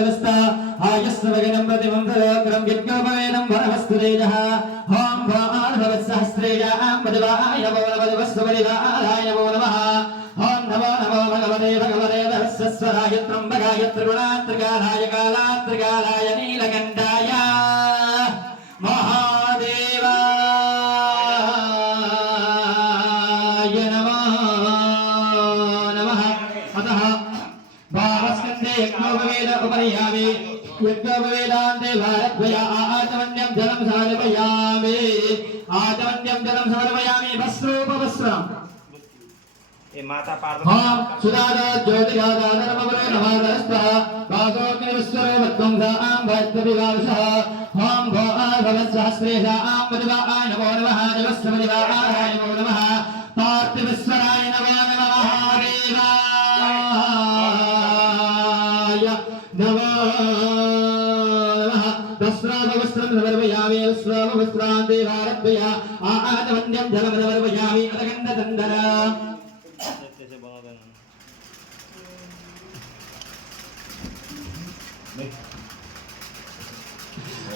आयस्वगनं प्रतिमन्त्रं यज्ञोपवेदं वरवस्तुतेजः ॐ भवत्सहस्रेयां मदिवाय नमो नमः ॐ नमो भगवते वरस्वराय त्र्यम्बकाय त्रिगुणात्रिकालाय कालात्रिकालाय नीलकण्ठाय महादेवाय नमः अतः भावस्कन्धे यज्ञोपवेद उपरियामि यज्ञोपवेदान्ते भारद्वया आचमन्यं जलं समर्पयामि वस्त्रोपवस्त्रम् माता पार्वती सुदादा ज्योतिरादा धर्मवरो नमः भागोग्निविश्वरो वत्वंसां भक्तविवांसः ॐ भवत्सहस्रेषां मदिवाय नमो नमः देवस्वमदिवाय नमो नमः पार्थिविश्वराय नमो नमः देवाय नमो नमः वस्त्रावस्त्रं समर्पयामि वस्त्रावस्त्रान्ते भारद्वया आचमन्यं जलं समर्पयामि अतगन्धतन्दर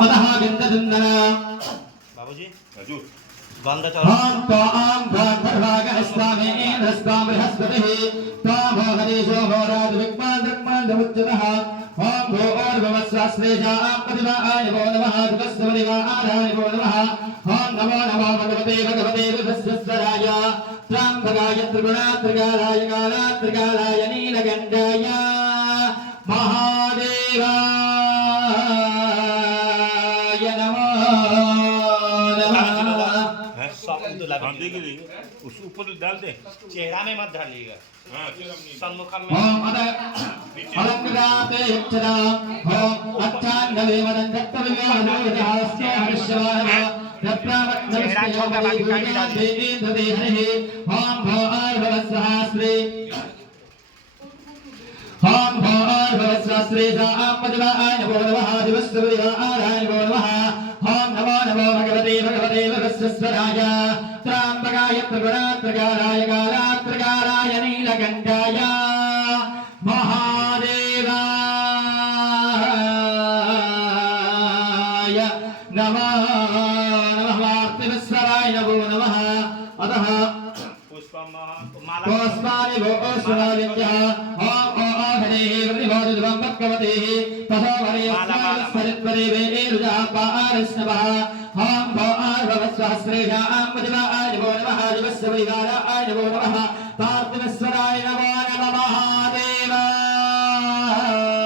अतः गन्धदन्दन बाबूजी हजुर गन्ध चढाउ ॐ त्वां भर्भागस्वामे इन्द्रस्वां बृहस्पतिः त्वां भोगदेशो होराजविक्मान्द्रक्मान्द्रमुच्यतः ॐ भोर्भवस्वाश्रेषां प्रतिभाय नमो नमः दुःखस्वरिवाय नमो नमः ॐ नमो भगवते विभस्वराय त्र्यम्बकाय त्रिगुणात्रिकालाय कालात्रिकालाय नीलकण्ठाय महादेवाय नमो उस ऊपर डाल दे। चेहरा में मत डालिएगा हाँ सम्मुखम में ओम अलंकृते यक्षरा ओम अच्छान्नवे वदन्तत्तविव्याधोदास्य हर्षवाह रत्नावत्नविष्णुदेहि ओम भवत्सहस्रे ओम भवत्सहस्रे सामदिवाय नमो नमः दिवस्वरिवाय नमो नमः ओम नमो भगवते वरस्वराय त्र्यम्बकाय त्रिगुणात्रिकालाय कालात्रिकालाय नीलकण्ठाय महादेवाय नमः पार्थिविश्वराय नमो नमः अतः पुष्पाणि भोस्वरालिन्यः ॐ हरेः प्रतिभोदितं भगवतेः तथो हरेस्वरित्वरेवेरुजापारिष्णवः ॐ भवत्सहस्रेषां मदिवाय नमो नमः दिवस्वरिवाराय नमो नमः पार्थिविश्वराय नमो नमः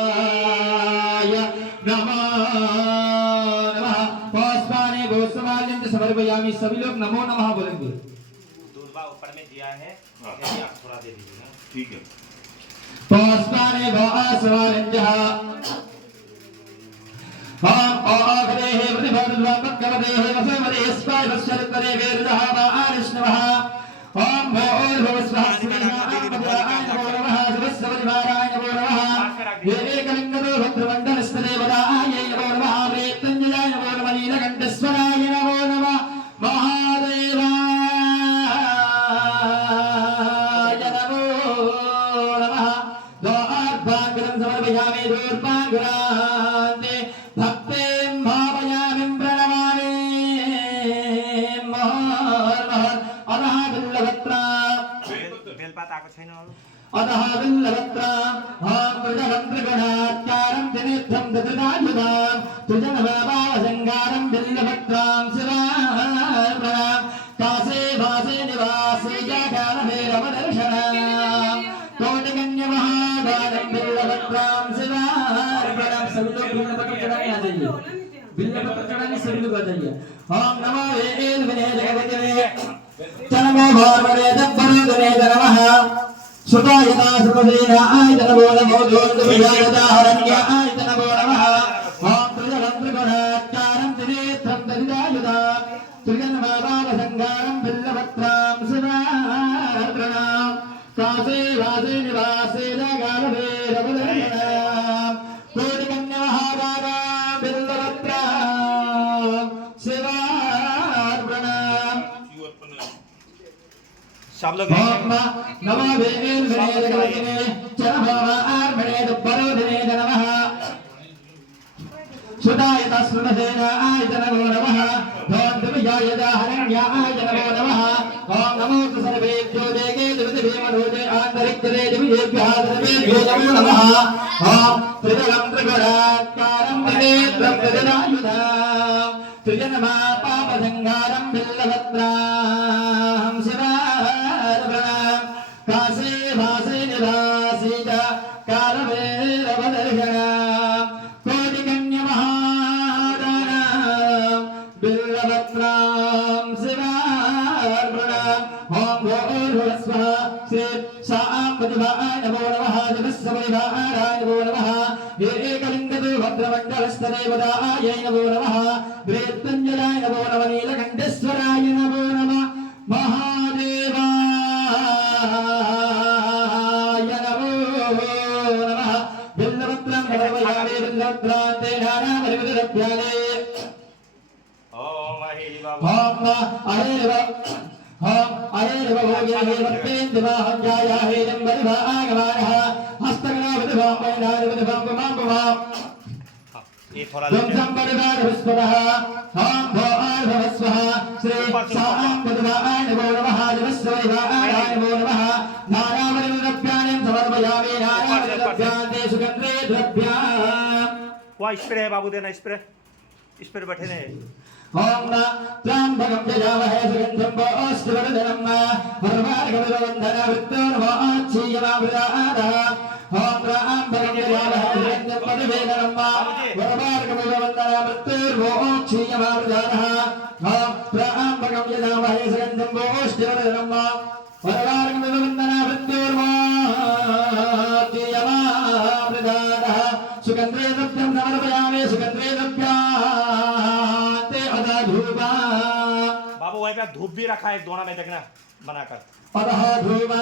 महादेवाय नमो नमः पुष्पाणि भोस्वरालिन्य समर्पयामि सभी लोग नमो नमः बोलेंगे दूरबा ऊपर में दिया है यदि आप थोड़ा दे दीजिए ना ठीक है पुष्पाणि भोस्वरालिन्यः ॐ ओघदेः प्रतिभोदिद्वापक्कवदेः वसुमदेस्वाय वत्सरित्वरे वेरुजः वारिष्णवः ॐ भोर्भुवस्वहस्रेषां मदिवाय नमो नमः शिवस्वरिवाराय नमो नमः एकलिङ्गतो भद्रमण्डलस्थदेवताय नमो नमः प्रेतञ्जयाय नमो नमः नीलकण्ठेश्वराय नमो नमः महादेवाय नमो नमः द्वार्भाङ्गलं समर्पयामि दूर्भाङ्गरान्ते भक्तिं भावयामि प्रणमामि अतः बिल्लपत्रा बेलपात आएको छैन अरू अतः बिल्लपत्रा मृगलं त्रिगुणात्कारं त्रिनेत्रं ददृतायुधां त्रिजनभावसङ्गारं बिल्लपत्रां शिवार्पणां कासे भासे निवासे जागारभैरवदर्शनां कोटिकन्यमहादानं बिल्लपत्रां शिवार्पणां सभी लोग बिल्लपत्र चढ़ाने आ जाइए बिल्लपत्र चढ़ाने सभी लोग आ जाइए ओम नमो वेद जगवते चनमो भारवरे दब्बरुदने नमः सुतायता सुपदेनाय नमो नमो दोन्दविजायता हरण्याय नमो नमः ओम त्रिजलं त्रिगुणात्कारं त्रिनेत्रं दरिदायुधा त्रिजन्मभावसङ्गारं बिल्लपत्रां शिवार्पणां कासे वासे निवासे जगारभैरवदर्शनां कोटिकन्यमहादानां बिल्लपत्रां शिवार्पणां सब लोग नमो वेद जगवते चरभावार्मणे दुब्बरोधने नमः सुताय तस्मृतसेनाय नमो नमः धोन्तविजाय दाहरण्याय नमो नमः ओम नमो सर्वेभ्यो देगे मनोजे आन्तरिक्षरे दिव्येभ्यः सर्वेभ्यो नमो नमः ओम त्रिजलं त्रिगुणाकारं त्रिनेत्रं त्रिजनायुधं त्रिजनमा पापसंहारं बिल्लभद्रां शिवार्पणम् कासे भासे निवासी च कालभैरवदर्शनम् कोटिकन्यमहादानम् बिल्लभद्रां शिवार्पणम् ॐ भूर्भुवस्वः श्री साम्बदिवाय नमो नमः जगत्समदिवाय नमो नमः एकलिङ्गतो भद्रमण्डलस्थदेवताय नमो नमः मृत्युञ्जयाय नमो नमः नीलकण्ठेश्वराय नमो नमः महादेवाय नमो नमः बिल्लभद्रं नमयामि बिल्लभद्रान्ते नानापरिमितरभ्याले ओम अहि बाबा ओम अहेव भोगेन्द्रवाहं जाया हेदं बलिभागमानः हस्तकलावद्भां वैनादिवद्भां पुमां ये थोड़ा त्वं संबलिवारभस्वः ॐ भोर्भवस्वः श्री साम्बदिवाय नमो नमः जगत्समदिवाय नमो नमः नानापरिमितरभ्याले समर्पयामि नानापरिमितरभ्यान्ते सुगन्धे द्रव्याम् वहाँ स्प्रे है बाबू देना स्प्रे स्प्रे बैठे ने ओम त्र्यंबकं यजामहे सुगन्धं पुष्टिवर्धनम् सर्वार्गविवन्दना वृत्तोर्वाच्छीयमामृताः ओम त्र्यंबकं यजामहे सुगन्धं पुष्टिवर्धनम् सर्वार्गविवन्दना वृत्तोर्वाच्छीयमामृताः ओम त्र्यंबकं यजामहे सुगन्धं पुष्टिवर्धनम् सर्वार्गविवन्दना वृत्तोर्वाच्छीयमामृताः सुगन्धे द्रव्यं समर्पयामि सुगन्धे द्रव्यान्ते अदा धूपा बाबू वहीं पे धूप भी रखा है दोना में देखना बनाकर अतः धूपा